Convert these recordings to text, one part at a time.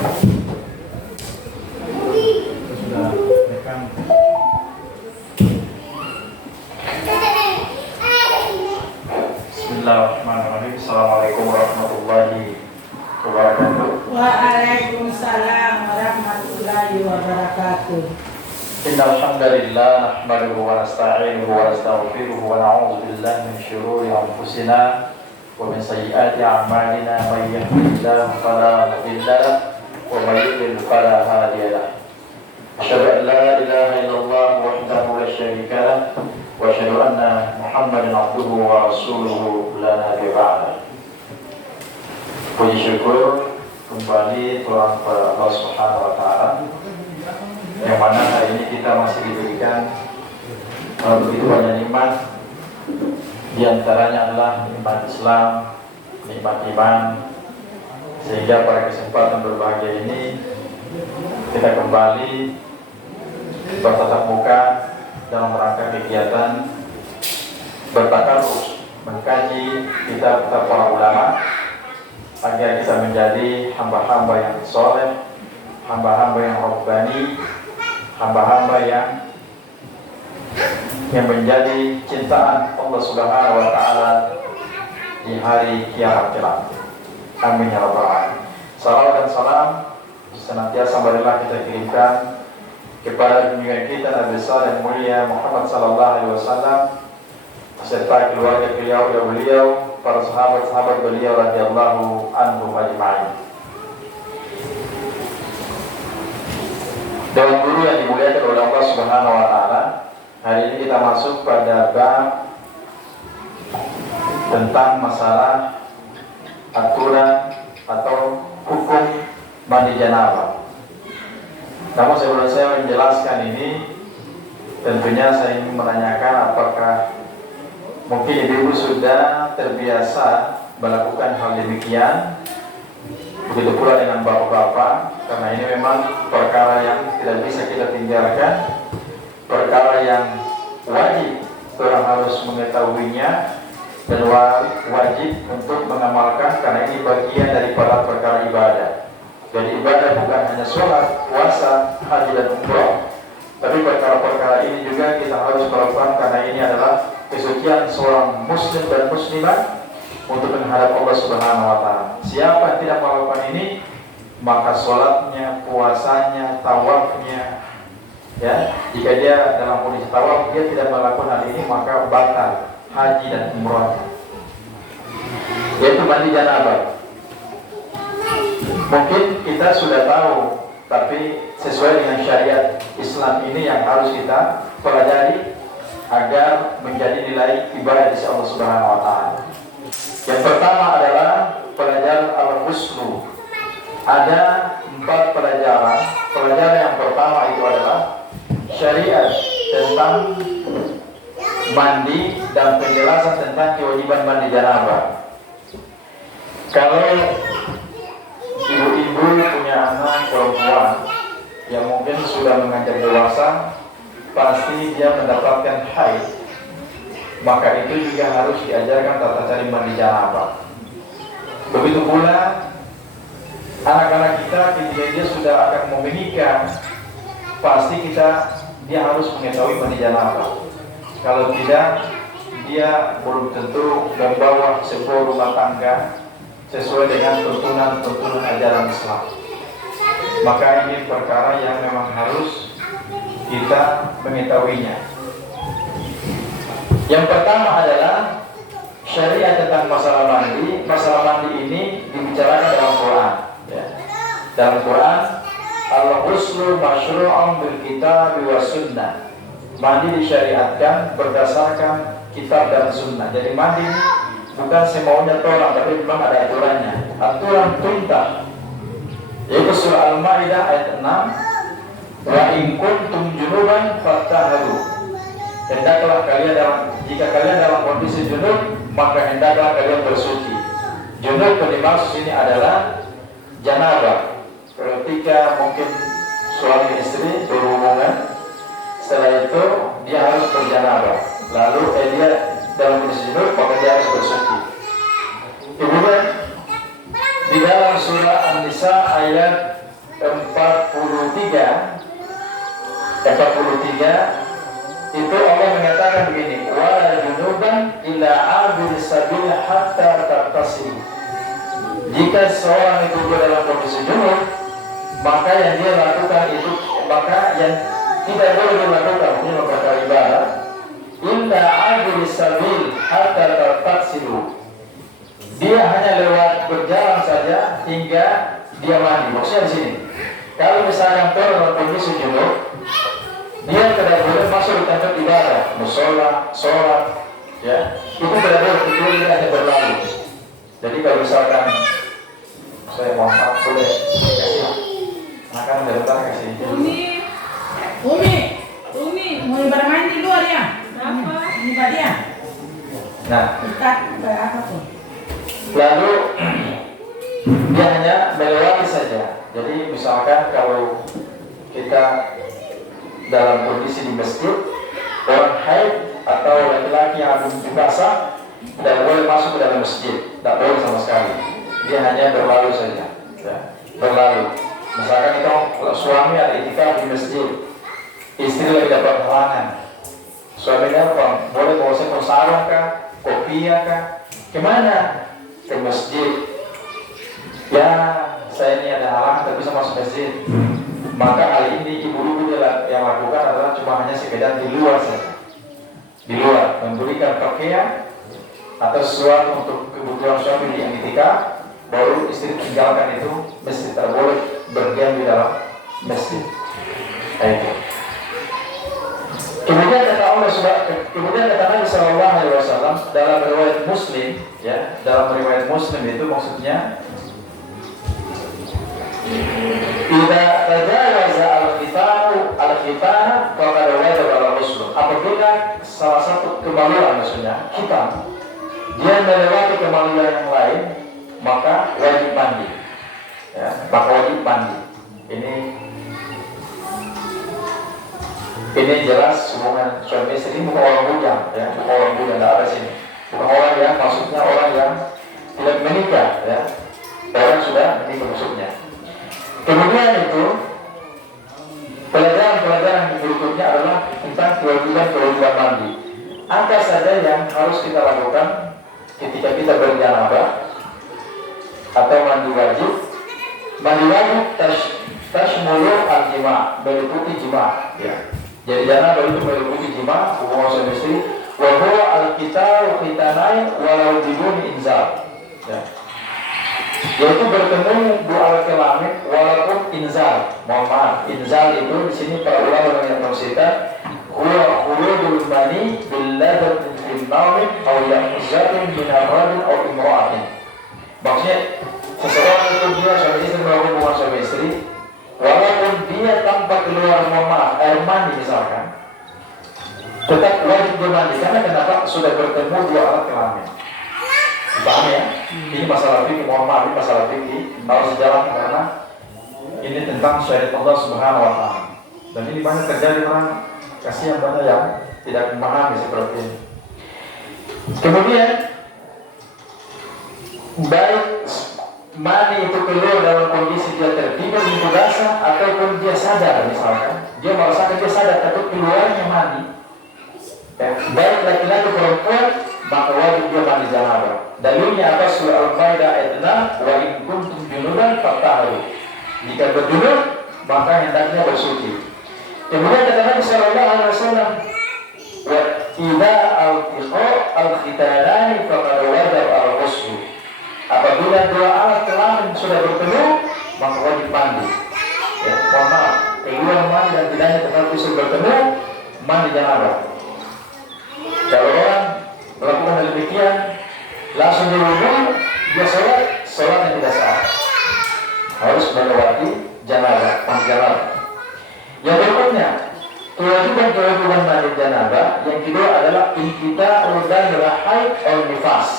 Bismillahirrahmanirrahim. Assalamualaikum warahmatullahi wabarakatuh. Waalaikumsalam warahmatullahi wabarakatuh. Innal hamdalillah nahmaduhu wa nasta'inuhu wa nastaghfiruhu wa na'udzu billahi min shururi anfusina wa min sayyiati a'malina may yahdihillahu fala mudilla lahu wa may yudlil fala hadiya lahu. Asyhadu an la ilaha illallah wahdahu la syarika lahu wa asyhadu anna Muhammadan abduhu wa rasuluhu la nabiyya ba'da. Puji syukur kembali Tuhan kepada Allah Subhanahu wa taala, yang mana hari ini kita masih diberikan begitu banyak nikmat. Di antaranya adalah nikmat Islam, nikmat iman, sehingga pada kesempatan berbahagia ini kita kembali bertatap muka dalam rangka kegiatan bertakarruf mengkaji kitab-kitab para ulama, agar kita menjadi hamba-hamba yang soleh, hamba-hamba yang rabbani, hamba-hamba yang menjadi cintaan Allah Subhanahu wa taala di hari kiamat kelak. Amin ya rabbal alamin. Salawat dan salam senantiasa marilah kita kirimkan kepada junjungan kita Nabi besar yang mulia Muhammad sallallahu alaihi wasallam, serta keluarga beliau, para sahabat-sahabat beliau radhiyallahu anhum ajma'in. Dewan guru yang dimuliakan oleh Allah Subhanahu wa taala, hari ini kita masuk pada bab tentang masalah aturan atau hukum mandi janabah. Namun sebelum saya menjelaskan ini, tentunya saya ingin menanyakan apakah mungkin ibu sudah terbiasa melakukan hal demikian, begitu pula dengan bapak-bapak, karena ini memang perkara yang tidak bisa kita tinggalkan, perkara yang wajib orang harus mengetahuinya dan wajib untuk mengamalkan, karena ini bagian daripada perkara ibadah. Jadi ibadah bukan hanya sholat, puasa, haji dan umrah, tapi perkara-perkara ini juga kita harus melakukan, karena ini adalah kesucian seorang muslim dan muslimah untuk menghadap Allah Subhanahu wa taala. Siapa yang tidak melakukan ini, maka sholatnya, puasanya, tawafnya, ya, jika dia dalam kondisi tawaf dia tidak melakukan hal ini, maka batal haji dan umrah. Yaitu mandi janabah. Mungkin kita sudah tahu, tapi sesuai dengan syariat Islam ini yang harus kita pelajari agar menjadi nilai ibadah di sisi Allah Subhanahu wa taala. Yang pertama adalah pelajaran al-ghuslu. Ada 4 pelajaran. Pelajaran yang pertama itu adalah syariat tentang mandi dan penjelasan tentang kewajiban mandi janabah. Kalau ibu-ibu punya anak perempuan yang mungkin sudah menganjak dewasa, pasti dia mendapatkan haid, maka itu juga harus diajarkan tata cara mandi janabah. Begitu pula anak-anak kita ketika dia sudah akan mau menikah, pasti dia harus mengetahui mandi janabah. Kalau tidak, dia belum tentu membawa sebuah rumah tangga sesuai dengan tuntunan ajaran Islam. Maka ini perkara yang memang harus kita mengetahuinya. Yang pertama adalah syariat tentang masalah mandi. Masalah mandi ini dibicarakan dalam Quran, ya. Dalam Quran, al-ghuslu masyru'un bil kitab wa sunnah. Mandi disyariatkan berdasarkan kitab dan sunnah. Jadi mandi bukan semaunya orang, tapi memang ada aturannya. Aturan tuntas, yaitu surah Al-Maidah ayat 6, wa in kuntum junuban fattaharu. Hendaklah kalian jika kalian dalam kondisi junub, maka hendaklah kalian bersuci. Junub yang dimaksud ini adalah janabah. Ketika mungkin suami istri berhubungan, setelah itu dia harus berjanabah. Lalu dia dalam kondisi junub, maka dia harus bersuci. Kemudian di dalam surah An-Nisa ayat 43 itu Allah mengatakan begini, wala junuban illa abir sabil hatta tartasil. Jika seorang itu dalam kondisi junub, maka yang dia lakukan itu, maka yang tidak boleh dilakukan ini membaca ibadah illa abir sabil hatta tartasil. Dia hanya lewat berjalan saja hingga dia mandi. Maksudnya di sini, kalau misalnya orang dalam kondisi junub, dia tidak boleh masuk di tempat ibadah, musola, sholat, ya, itu tidak boleh, kecuali dia hanya berlalu. Jadi kalau misalkan saya mau maaf, boleh kasih, makan dari depan kasih. Umi, mau bermain di luar ya? Apa? Ini Pak dia. Nah, kita apa tuh? Lalu dia hanya melewati saja. Jadi misalkan kalau kita dalam kondisi di masjid, orang haid atau laki-laki yang belum basah tidak boleh masuk ke dalam masjid, tidak boleh sama sekali. Dia hanya berlalu saja, ya, berlalu. Misalkan kita suami ada itikaf di masjid, istri lagi dapat halangan, suaminya apa? Boleh bawa saya ke sarung kah, kopiah kah, kemana? Ke masjid. Ya, saya ini ada halangan, tak bisa masuk masjid. Maka hal ini ibu-ibu yang lakukan adalah cuma hanya sekedar di luar saja, di luar memberikan pakaian atau sesuatu untuk kebutuhan suami yang ketika baru istri tinggalkan itu masjid, tak boleh berdiam di dalam masjid. Itu. Kemudian kata Nabi Sallallahu Alaihi Wasallam dalam riwayat Muslim, ya, dalam riwayat Muslim itu maksudnya, tidak tajawaza al-khitana faqad wajaba al-ghusl. Apabila salah satu kemaluan, maksudnya hitam, dia melewati kemaluan yang lain, maka wajib mandi. Ya, maka wajib mandi. Ini jelas hubungan suami istri, bukan orang bujang, ya, bukan orang bujang, tidak ada sini. Bukan orang yang, maksudnya orang yang tidak menikah, ya, orang sudah menikah maksudnya. Kemudian itu pelajaran berikutnya adalah tentang kewajiban mandi. Apa saja yang harus kita lakukan ketika kita berjanabah atau mandi wajib? Mandi wajib tashmulu al-jima', meliputi jima', ya. Jadi janabah itu meliputi jima', hubungan suami istri. Wa huwa al-qita'u khitanain walau bidun inzal, ya. Yaitu bertemu dua alat kelamin walaupun inzal. Mohon maaf, inzal itu di sini para ulama yang menafsirkan huwa khurujul mani bil ladatin fil nawmin aw yahzatin min ar-rajul aw imra'atin. Maksudnya seseorang itu dia suami istri melakukan hubungan suami istri, walaupun dia tanpa keluar, mohon maaf, air mandi misalkan, tetap wajib dia mandi. Karena kenapa? Sudah bertemu dua alat kelamin. Paham ya? Ini masalah fikih, mohon maaf, ini masalah fikih harus sejalan karena ini tentang syariat Allah Subhanahu wa Ta'ala. Dan ini banyak terjadi, orang kasihan banyak yang tidak memahami seperti ini. Kemudian baik mani itu keluar dalam kondisi dia tertidur di basah ataupun dia sadar, misalkan dia merasakan dia sadar tapi keluarnya mani, ya, baik laki-laki perempuan, maka wajib dia mandi janabah. Dalilnya apa? Surah Al-Maidah ayat 6, wa in kuntum junuban fattaharu. Jika berjunub, maka hendaknya bersuci. Kemudian kata Nabi sallallahu alaihi wasallam, wa idza al-tiqa al-khitanani faqad wajaba al-ghusl. Apabila dua alat kelamin sudah bertemu, maka wajib mandi. Ya, mohon maaf, keluar mandi dan tidaknya tetap bisa bertemu, mandi janabah. Kalau orang melakukan hal demikian, langsung berwudu, dia sholat yang tidak sah, harus melewati janabah, mandi janabah. Yang berikutnya, kewajiban mandi janabah. Yang kedua adalah inqita'u darah haid atau nifas,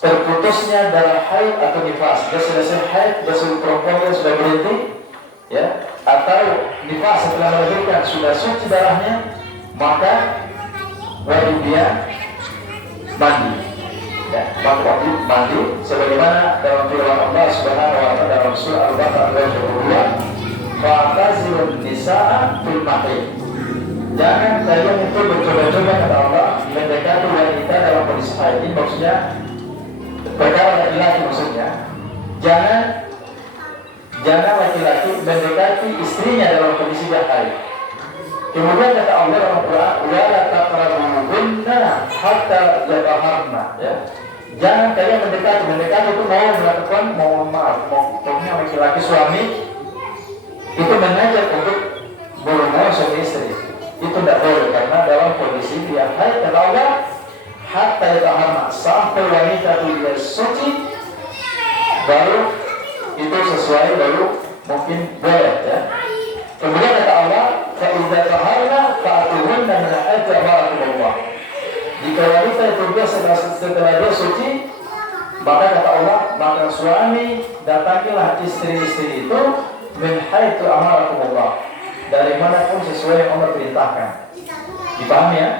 terputusnya darah haid atau nifas. Dia selesai haid, dia sudah perempuan yang sudah berhenti, ya, atau nifas setelah melahirkan sudah suci darahnya, maka wajib dia mandi. Ya, maka wajib mandi sebagaimana dalam firman Allah Subhanahu wa Ta'ala dalam dalam surah Al-Baqarah ayat 22, fa'tazilun nisaa fil mahid. Jangan kalian itu bercoba-coba kata Allah mendekati wanita dalam kondisi haid. Ini maksudnya perkara laki-laki maksudnya. Jangan laki-laki mendekati istrinya dalam kondisi dia haid. Kemudian kata Allah dalam Quran, wala taqrabuhunna hatta yatahharna, ya. Jangan kalian mendekati itu mau melakukan maunya laki-laki suami itu mengajak untuk berhubungan suami istri. Itu tidak boleh karena dalam kondisi dia haid kata Allah hatta yatahharna, sampai wanita itu dia suci baru itu sesuai baru mungkin boleh, ya. Kemudian kata Allah, فَإِذَا تَهَرْنَا فَأْتُوهُنَّ مِنْ حَيْثُ أَمَرَكُمُ اللَّهُ. Jika wanita itu dia setelah dia suci, maka kata Allah, maka suami datangilah istri-istri itu min haitsu amarakumullah, dari manapun sesuai yang Allah perintahkan. Dipahami ya?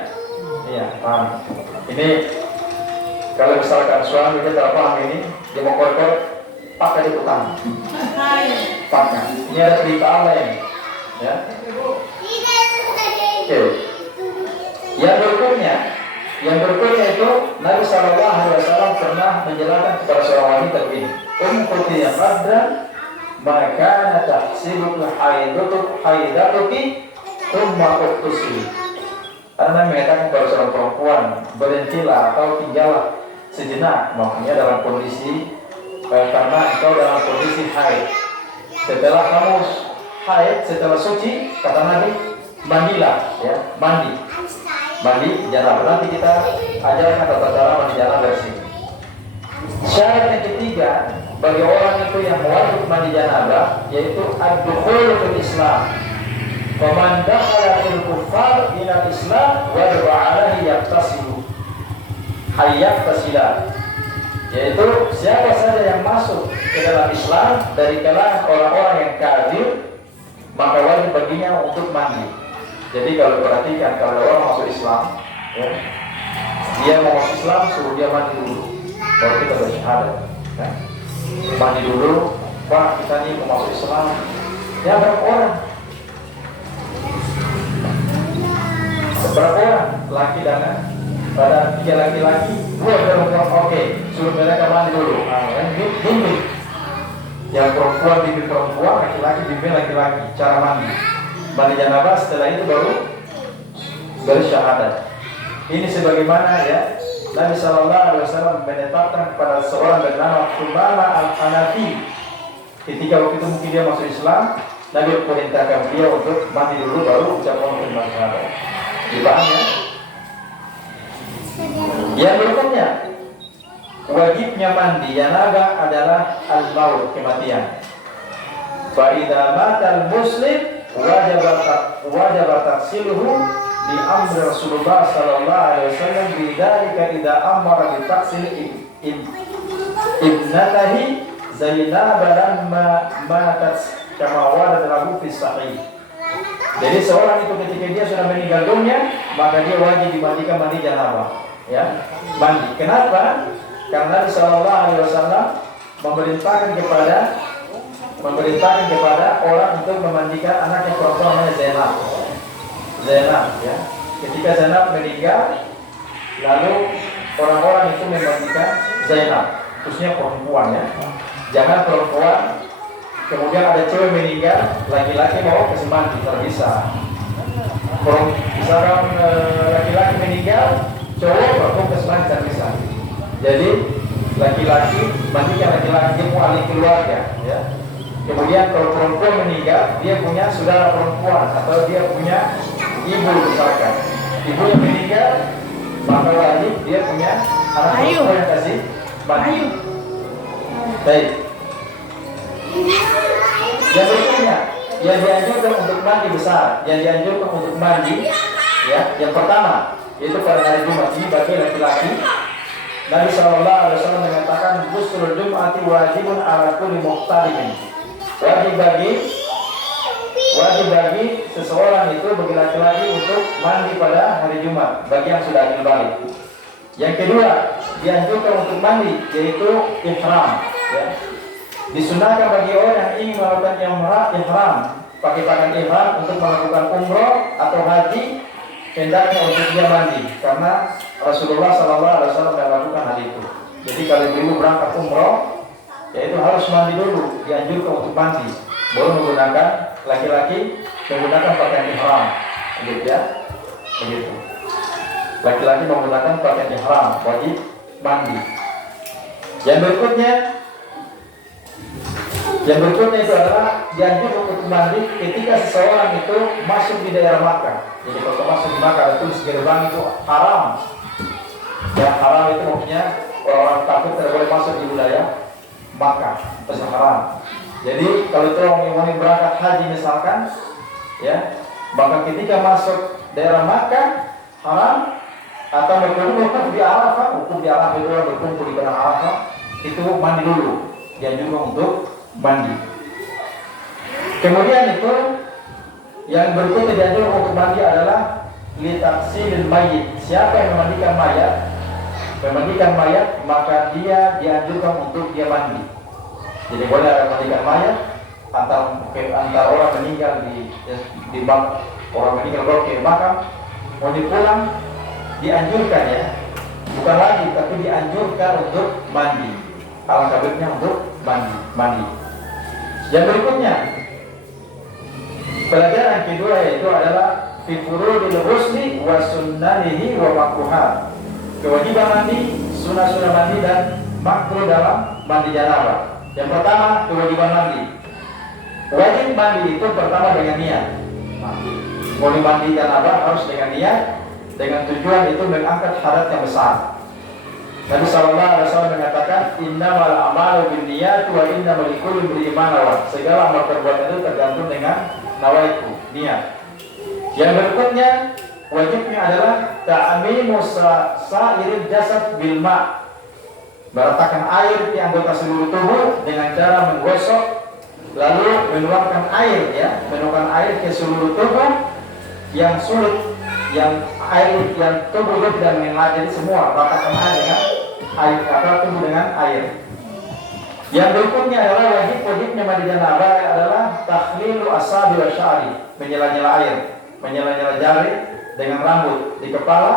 Iya, paham. Ini kalau misalkan suami dia tidak paham ini, dia mau korek, pakai di utang. Pakai. Ini ada perintah Allah ini. Ya. Oke. Yang berikutnya itu Nabi Sallallahu Alaihi Wasallam pernah menjelaskan kepada seorang wanita begini, "Umkuti yang pada maka natahsibuka haidatuki thumma uqtusi." Karena mengatakan kepada seorang perempuan, berhentilah atau tinggallah sejenak, maksudnya dalam kondisi karena engkau dalam kondisi haid. Setelah kamu haid, setelah suci, kata Nabi, mandilah, ya, mandi janabah. Nanti kita ajarkan tata cara mandi janabah dari sini. Syarat yang ketiga bagi orang itu yang wajib mandi janabah yaitu ad-dukhul fil Islam. Faman dakhala fil kuffar ila Islam wajib alaihi yaktasilu. Hayyaktasila. Yaitu siapa saja yang masuk ke dalam Islam dari kalangan orang-orang yang kafir, maka wajib baginya untuk mandi. Jadi kalau perhatikan, kalau orang masuk Islam, ya, dia mau masuk Islam, suruh dia mandi dulu, baru kita bersyahadat. Ya. Mandi dulu, Pak, kita nih mau masuk Islam. Ya berapa orang? Berapa orang? Laki dan pada 3 laki-laki, 2 perempuan. Oke, suruh mereka mandi dulu. Bimbing. Yang perempuan bimbing perempuan, laki-laki bimbing laki-laki. Cara mandi janabah, setelah itu baru bersyahadat. Ini sebagaimana ya Nabi Sallallahu Alaihi Wasallam menetapkan kepada seorang bernama Sumama Al-Hanafi. Ketika waktu itu mungkin dia masuk Islam, Nabi perintahkan dia untuk mandi dulu baru ucapan kalimat syahadat. Dipahami ya? Yang berikutnya, wajibnya mandi janabah adalah al-maut, kematian. Fa idza mata al-muslim wajib taksiluhu di amri Rasulullah sallallahu alaihi wasallam bidzalika idza amara bi taksil ibnatihi Zainab lamma matat kama warada lahu fi sahih. Jadi seorang itu ketika dia sudah meninggal dunia, maka dia wajib dimandikan mandi janabah, ya. Mandi. Kenapa? Karena Nabi sallallahu alaihi wasallam memerintahkan kepada orang untuk memandikan anaknya perempuan namanya Zainab, ya. Ketika Zainab meninggal, lalu orang-orang itu memandikan Zainab, khususnya perempuan, ya. Jangan perempuan, kemudian ada cewek meninggal, laki-laki mau kasih mandi, tidak bisa. Misalkan laki-laki meninggal, cowok perempuan kasih mandi, tidak bisa. Jadi laki-laki mandikan laki-laki, dia mau ahli keluarga, ya. Kemudian kalau perempuan meninggal, dia punya saudara perempuan atau dia punya ibu misalkan. Ibu yang meninggal, maka wajib dia punya anak perempuan yang kasih mandi. Baik. Yang berikutnya, yang dianjurkan untuk mandi besar, ya, yang pertama yaitu pada hari Jumat. Ini bagi laki-laki. Nabi Sallallahu Alaihi Wasallam mengatakan, "Ghuslul Jum'ati wajibun ala kulli muhtalim." Wajib bagi seseorang itu, bagi laki-laki untuk mandi pada hari Jumat bagi yang sudah akil balik. Yang kedua, dianjurkan untuk mandi yaitu ihram, ya. Disunahkan bagi orang yang ingin melakukan ihram, pakai pakaian ihram untuk melakukan umroh atau haji, hendaknya untuk dia mandi, karena Rasulullah SAW melakukan hal itu. Jadi kalau ibu berangkat umroh, yaitu harus mandi dulu, dianjurkan untuk mandi, baru menggunakan laki-laki menggunakan pakaian ihram, begitu ya, begitu. Laki-laki menggunakan pakaian ihram wajib mandi. Yang berikutnya itu adalah dianjurkan untuk mandi ketika seseorang itu masuk di daerah Makkah. Jadi kalau masuk di Makkah itu di gerbang itu haram. Yang haram itu maksudnya orang kafir tidak boleh masuk di wilayah Makkah, itu haram. Jadi kalau itu orang berangkat haji misalkan, ya, maka ketika masuk daerah Makkah haram, atau berkumpul di Arafah, hukum di Arafah itu berkumpul di padang Arafah, itu mandi dulu, dianjurkan untuk mandi. Kemudian itu yang berikutnya dianjurkan untuk mandi adalah litaksilil mayyit. Siapa yang memandikan mayat, maka dia dianjurkan untuk dia mandi. Jadi boleh ada memandikan mayat antara orang meninggal di orang meninggal baru ke makam, mau dipulang, dianjurkan ya, bukan lagi, tapi dianjurkan untuk mandi. Alangkah baiknya untuk mandi. Yang berikutnya, pelajaran kedua yaitu adalah fi furudil ghusli wa sunnanihi wa makruhat. Kewajiban mandi, sunnah-sunnah mandi dan makruh dalam mandi janabah. Yang pertama, kewajiban mandi. Wajib mandi itu pertama dengan niat. Mau mandi janabah harus dengan niat, dengan tujuan itu mengangkat hadat yang besar. Nabi SAW mengatakan, innamal a'malu binniyat wa innamal likulli imri'in ma nawa. Segala amal perbuatan itu tergantung dengan nawaitu, niat. Yang berikutnya, wajibnya adalah ta'mimu sa'iril jasad bil ma'. Meratakan air di anggota seluruh tubuh dengan cara menggosok, lalu menuangkan air, ya, menuangkan air ke seluruh tubuh yang sulit, yang air yang tumbuh itu tidak mengalir. Jadi semua ratakan air dengan air, atau tumbuh dengan air. Yang berikutnya adalah wajibnya mandi janabah adalah takhlilu asabi wa sya'ri, menyela-nyela air, menyela-nyela jari dengan rambut di kepala.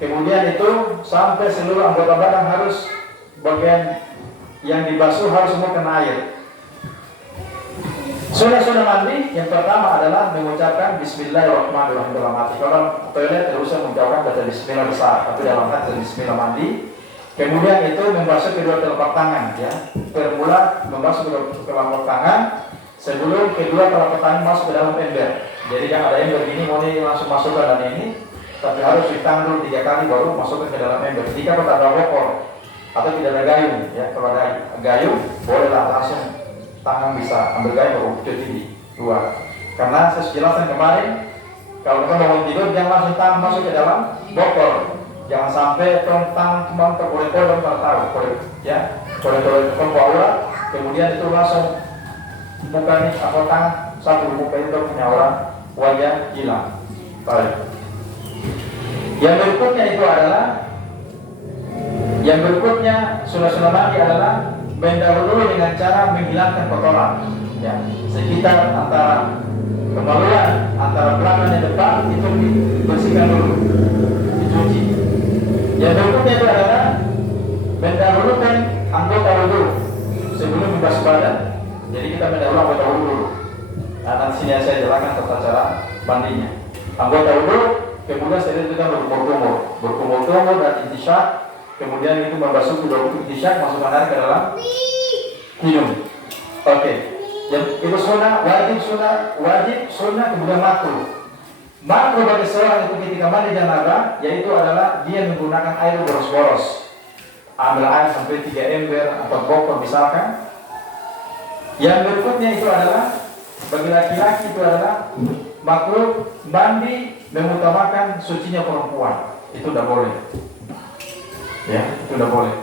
Kemudian itu sampai seluruh anggota badan harus, bagian yang dibasuh harus semua kena air. Sunnah-sunnah mandi yang pertama adalah mengucapkan Bismillahirrahmanirrahim dalam hati. Kalau toilet tidak usah mengucapkan baca Bismillah besar, tapi dalam hati Bismillah mandi. Kemudian itu membasuh kedua telapak tangan, ya. Bermula membasuh kedua telapak tangan sebelum kedua telapak tangan masuk ke dalam ember. Jadi jangan ada ember begini mau langsung masukkan dan ini, tapi harus ditahan dulu 3 kali baru masukkan ke dalam ember. Jika tidak ada bokor atau tidak ada gayung, ya, kalau ada gayung bolehlah langsung tangan bisa ambil gayung baru cuci dua. Karena saya jelaskan kemarin, kalau kita bangun tidur jangan langsung tangan masuk ke dalam bokor. Jangan sampai tangan cuma terboleh-boleh tahu, ya, boleh-boleh ke aurat, kemudian itu langsung buka nih apa tangan satu buka itu punya orang, wajah hilang. Baik. Yang berikutnya sunnah-sunnah mandi adalah mendahului dengan cara menghilangkan kotoran, ya, sekitar antara kemaluan antara belakang dan depan itu dibersihkan dulu, dicuci. Yang berikutnya itu adalah mendahulukan anggota wudu sebelum membasuh badan. Jadi kita mendahului anggota wudu dulu. Nah, nanti sini saya jelaskan tata cara mandinya. Anggota wudu, kemudian setelah itu kita berkumur-kumur dan intisyak. Kemudian itu membasuh kedua lutut isyak, masukkan air ke dalam hidung. Oke. Yang itu sunnah, sunnah, kemudian makruh. Makruh bagi seorang itu ketika mandi janabah, yaitu adalah dia menggunakan air boros-boros. Ambil air sampai 3 ember atau bokor misalkan. Yang berikutnya itu adalah bagi laki-laki itu adalah makruh mandi mengutamakan sucinya perempuan. Itu tidak boleh. Ya, itu sudah boleh.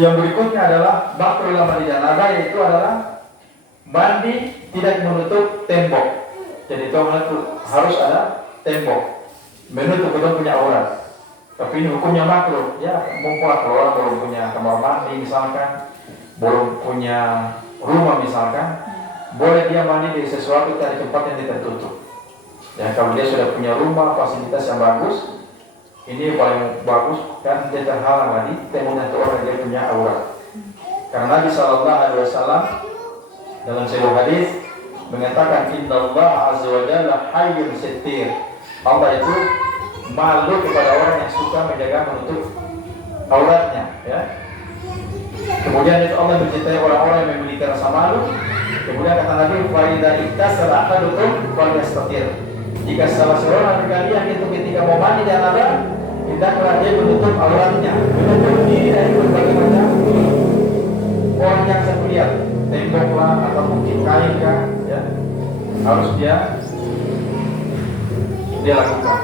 Yang berikutnya adalah makruh dalam mandi janabah, yaitu adalah mandi tidak menutup tembok. Jadi itu harus ada tembok menutup kedua punya aurat. Tapi ini hukumnya makruh, ya, mumpung kalau orang belum punya kamar mandi misalkan, belum punya rumah misalkan, boleh dia mandi di sesuatu dari tempat yang tertutup. Ya, kalau dia sudah punya rumah, fasilitas yang bagus, ini paling bagus kan dia terhalang lagi temuan orang dia punya aurat. Karena Nabi Sallallahu Alaihi Wasallam dalam sebuah hadis mengatakan Inna Allah Azza wa Jalla hayyun sittir. Allah itu malu kepada orang yang suka menjaga menutup auratnya, ya. Kemudian itu Allah mencintai orang-orang yang memiliki rasa malu. Kemudian kata Nabi, fa idza iktasala ahadukum falyastatir. Jika salah seorang dari kalian itu ketika mau mandi janabah, hendaklah dia menutup auratnya, menutup diri dari berbagai macam orang yang saya lihat, tembok lah atau mungkin kain kah, ya, harus dia lakukan.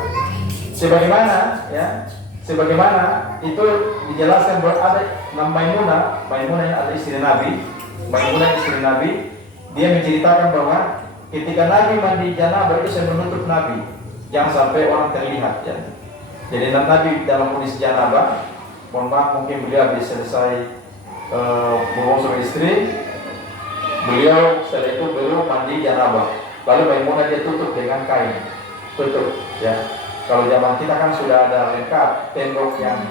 Sebagaimana itu dijelaskan berada Maimunah yang ada istri Nabi, dia menceritakan bahwa ketika Nabi mandi janabah itu saya menutup Nabi, jangan sampai orang terlihat, ya. Jadi Nabi dalam kondisi janabah, mohon maaf mungkin beliau habis selesai berhubung sama istri, beliau setelah itu beliau mandi janabah, lalu Maimunah dia tutup dengan kain, tutup, ya. Kalau zaman kita kan sudah ada lengkap tembok yang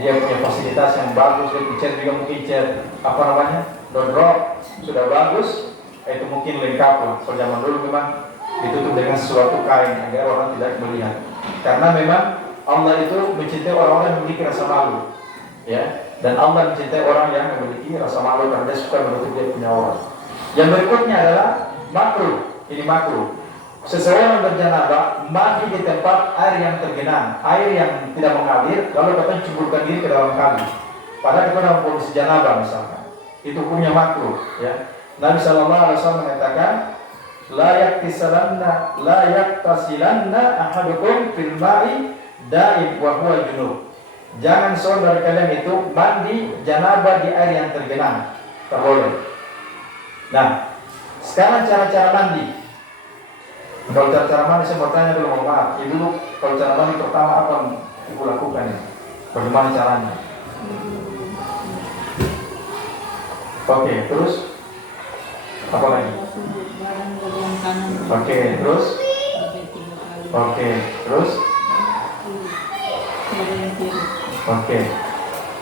dia punya fasilitas yang bagus, dia juga mungkin cat dodrop sudah bagus. Itu mungkin lengkap lah. Kalau zaman dulu memang ditutup dengan suatu kain agar orang tidak melihat. Karena memang Allah itu mencintai orang-orang yang memiliki rasa malu, ya. Dan Allah mencintai orang yang memiliki rasa malu karena dia suka menutup dia punya orang. Yang berikutnya adalah makruh. Ini makruh. Seseorang berjanabah mandi di tempat air yang tergenang, air yang tidak mengalir, lalu katanya ceburkan diri ke dalam kali. Padahal kita dalam kondisi janabah misalkan, itu hukumnya makruh, ya. Nabi Sallallahu Alaihi Wasallam mengatakan, la yaktasilanna ahadukum fil ma'i da'ib wa huwa junub. Jangan seorang dari kalian itu mandi janabah di air yang tergenang, tak boleh. Nah, sekarang cara-cara mandi. Kalau cara mandi saya mau tanya dulu, mohon maaf. Ibu, kalau cara mandi pertama apa yang ibu lakukan ya? Bagaimana caranya? Oke, terus apa lagi? Oke, terus? Oke, terus? Oke,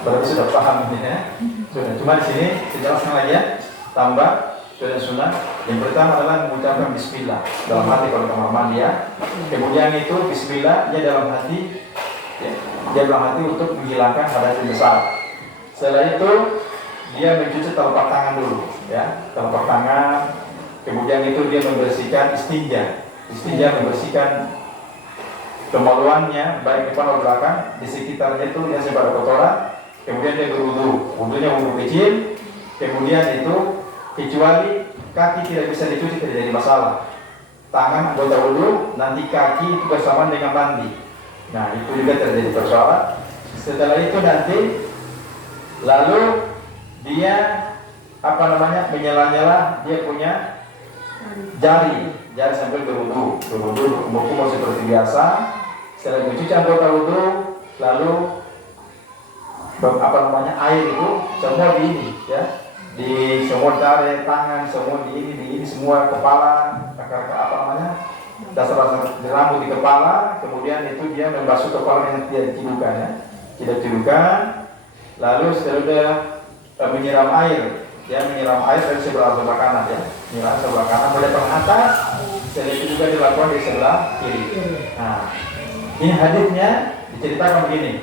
berarti sudah paham ini ya? Sudah. Cuma di sini saya jelaskan lagi ya. Tambah sudah sunnah. Yang pertama adalah mengucapkan Bismillah dalam hati kalau kamar mandi, ya. Kemudian itu Bismillah dia dalam hati, ya. Dia dalam hati untuk menghilangkan hadas besar. Setelah itu dia mencuci telapak tangan dulu, ya, telapak tangan. Kemudian itu dia membersihkan istinja membersihkan kemaluannya baik depan maupun belakang, di sekitarnya itu dia sebar kotoran. Kemudian dia berwudu, wudunya wudu kecil. Kemudian itu kecuali kaki tidak bisa dicuci tidak jadi masalah. Tangan anggota wudu, nanti kaki itu bersamaan dengan mandi. Nah itu juga terjadi persoalan. Setelah itu nanti lalu dia menyela-nyela dia punya jari sambil berwudu berkumur seperti biasa. Setelah mencuci anggota wudu, lalu air itu semua di ini, ya, di semua jari tangan, semua di ini semua kepala, dasar di rambut di kepala. Kemudian itu dia membasuh kepala yang tidak tidukan, lalu setelah menyiram air, dia menyiram air dari sebelah kanan, ya, menyiram sebelah kanan mulai ke atas. Setelah itu juga dilakukan di sebelah kiri. Nah, ini hadisnya diceritakan begini.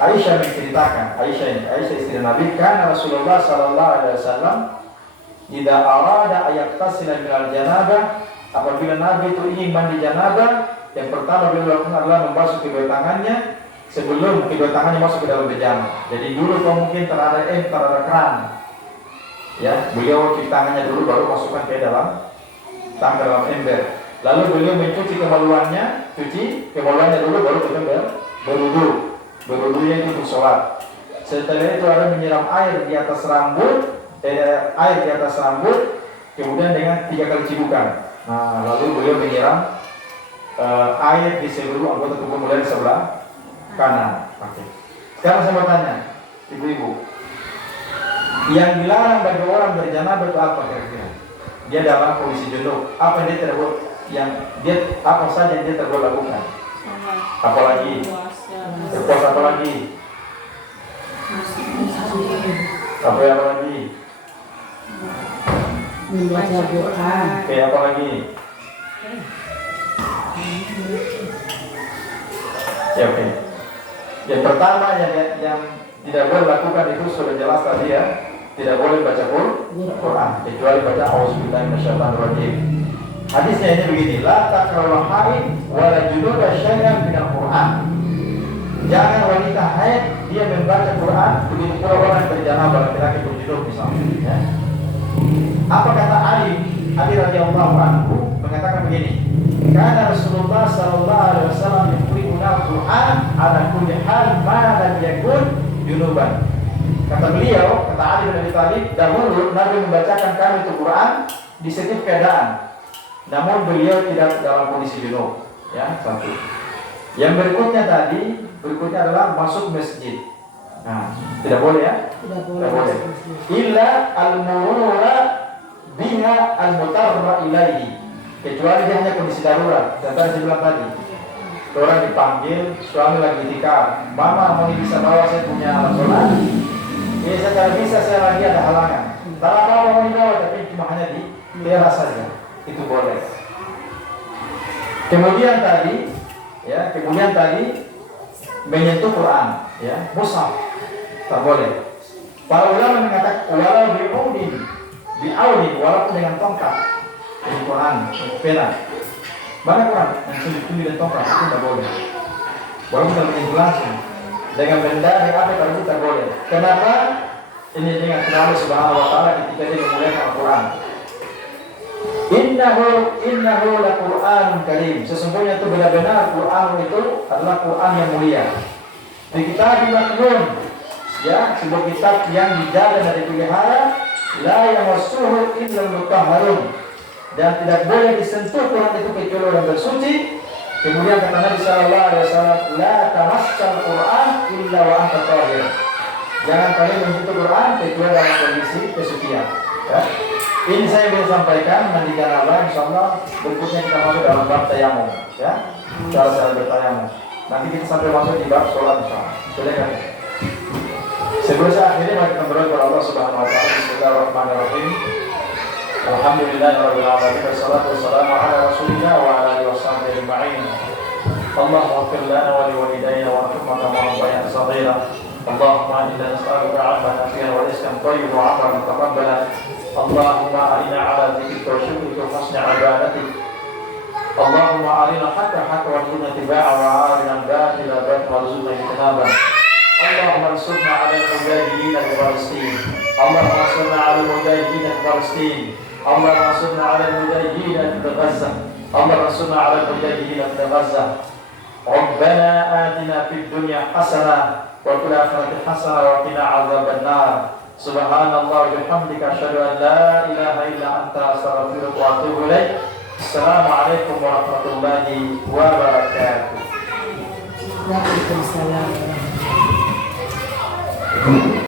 Aisyah menceritakan, Aisyah istri Nabi, kan Rasulullah Sallallahu Alaihi Wasallam idza arada ayaktasila minal janabah, apabila Nabi itu ingin mandi janabah, yang pertama beliau lakukan adalah membasuh kedua tangannya sebelum kedua tangannya masuk ke dalam bejana. Jadi dulu mungkin terada keran, ya, beliau cuci tangannya dulu baru masukkan ke dalam ember. Lalu beliau mencuci kemaluannya dulu baru kita berwudunya itu untuk sholat. Setelah itu ada menyiram air di atas rambut, kemudian dengan 3 kali cibukan. Nah, lalu beliau menyiram air di seluruh anggota tubuh mulai di sebelah kanan. Oke. Sekarang saya mau tanya, ibu-ibu, Yang dilarang bagi orang berjanabah itu apa kira-kira? Dia dalam kondisi junub. Apa yang dia tidak boleh? Apa saja yang dia tidak boleh lakukan? Apalagi? Berpuasa apalagi? Apa lagi? Membaca doa. Kayak apa lagi? Ya oke. Yang pertama yang tidak boleh lakukan itu sudah jelas tadi ya. Tidak boleh baca Quran kecuali baca auzubillahi minasyaitonirrajim. Hadisnya ini begini, la taqra'ul haid wa la junuba syai'an minal Quran. Jangan wanita haid dia membaca Quran, begitu pula orang berjanabah laki-laki berjunub misalnya. Ya. Apa kata Ali radhiyallahu anhu mengatakan begini, karena Rasulullah sallallahu alaihi wasallam yaqra'una al-Quran ala kulli hal ma lam yakun junuban. Kata beliau, kata Ali bin Abi Thalib, dahulu Nabi membacakan kami itu Quran di setiap keadaan. Namun beliau tidak dalam kondisi junub. Ya, satu. Yang berikutnya adalah masuk masjid. Nah, tidak boleh ya? Tidak boleh. Illa al-murura biha al-mutarra ilaihi. Kecuali dia hanya kondisi darurat. Dan tadi saya bilang tadi, orang dipanggil, suami lagi tikar, mama mau bisa bawa saya punya alat sholat. Saya kalau bisa saya lagi ada halangan. Tak apa mau dibawa, tapi cuma hanya di teras saja. Itu boleh. Kemudian tadi menyentuh Quran, ya, mushaf tak boleh. Para ulama mengatakan walau bi'audin walaupun dengan tongkat, ini Quran, pena. Mana Quran? Yang tulis dengan tongkat itu tak boleh. Walaupun kita menyentuh langsung dengan benda yang apa kalau itu tak boleh. Kenapa? Ini dengan Allah Subhanahu Wa Taala ketika dia memulaikan Al-Quran. Innahu la Qur'anun karim. Sesungguhnya itu benar-benar Quran itu adalah Quran yang mulia. Di kitab maknun, ya, sebuah kitab yang dijaga dan dipelihara, la yamassuhu illa al-mutahharun. Dan tidak boleh disentuh Quran itu kecuali orang bersuci. Kemudian kata Nabi sallallahu alaihi wasallam, la tamassal Quran illa wa anta tahir. Jangan kalian menyentuh Quran kecuali dalam kondisi kesucian. Ya. Ini saya bisa sampaikan mandi janabah, insyaallah berikutnya kita masuk dalam bab tayamum, ya. Cara bertayamum. Nanti kita sampai masuk di bab sholat insyaallah. Silakan. Sebelum saya akhiri mari kita berdoa kepada Allah Subhanahu wa taala. Bismillahirrahmanirrahim. Alhamdulillahirabbil alamin wassalatu wassalamu ala rasulillah wa ala alihi washabbihi ajma'in. Allahumma ighfir lana wa liwalidayna warhamna kama rabbayana shaghira. Allahumma inna nas'aluka 'ilman nafi'an wa rizqan thayyiban wa 'amalan mutaqabbalan. Allahumma arina 'ala dhikrika wa syukrika wa husni 'ibadatik. Allahumma arina haqqan haqqan warzuqna ittiba'ahu wa arina batila batilan warzuqna ijtinabah. Allahumma ansurna 'ala al-mujahidin fi Palestin. Allahumma ansurna 'ala al-mujahidin fi Palestin. Allahumma ansurna 'ala al-mujahidin fi Gaza. Allahumma ansurna 'ala al-mujahidin fi Gaza. Rabbana atina fid dunya hasanah wa fil akhirati hasanah wa qina 'adzaban nar. Subhanallah wa bihamdika asyhadu an la ilaha illa anta astaghfiruka wa atubu ilaik. Assalamualaikum warahmatullahi wabarakatuh. Waalaikumsalam.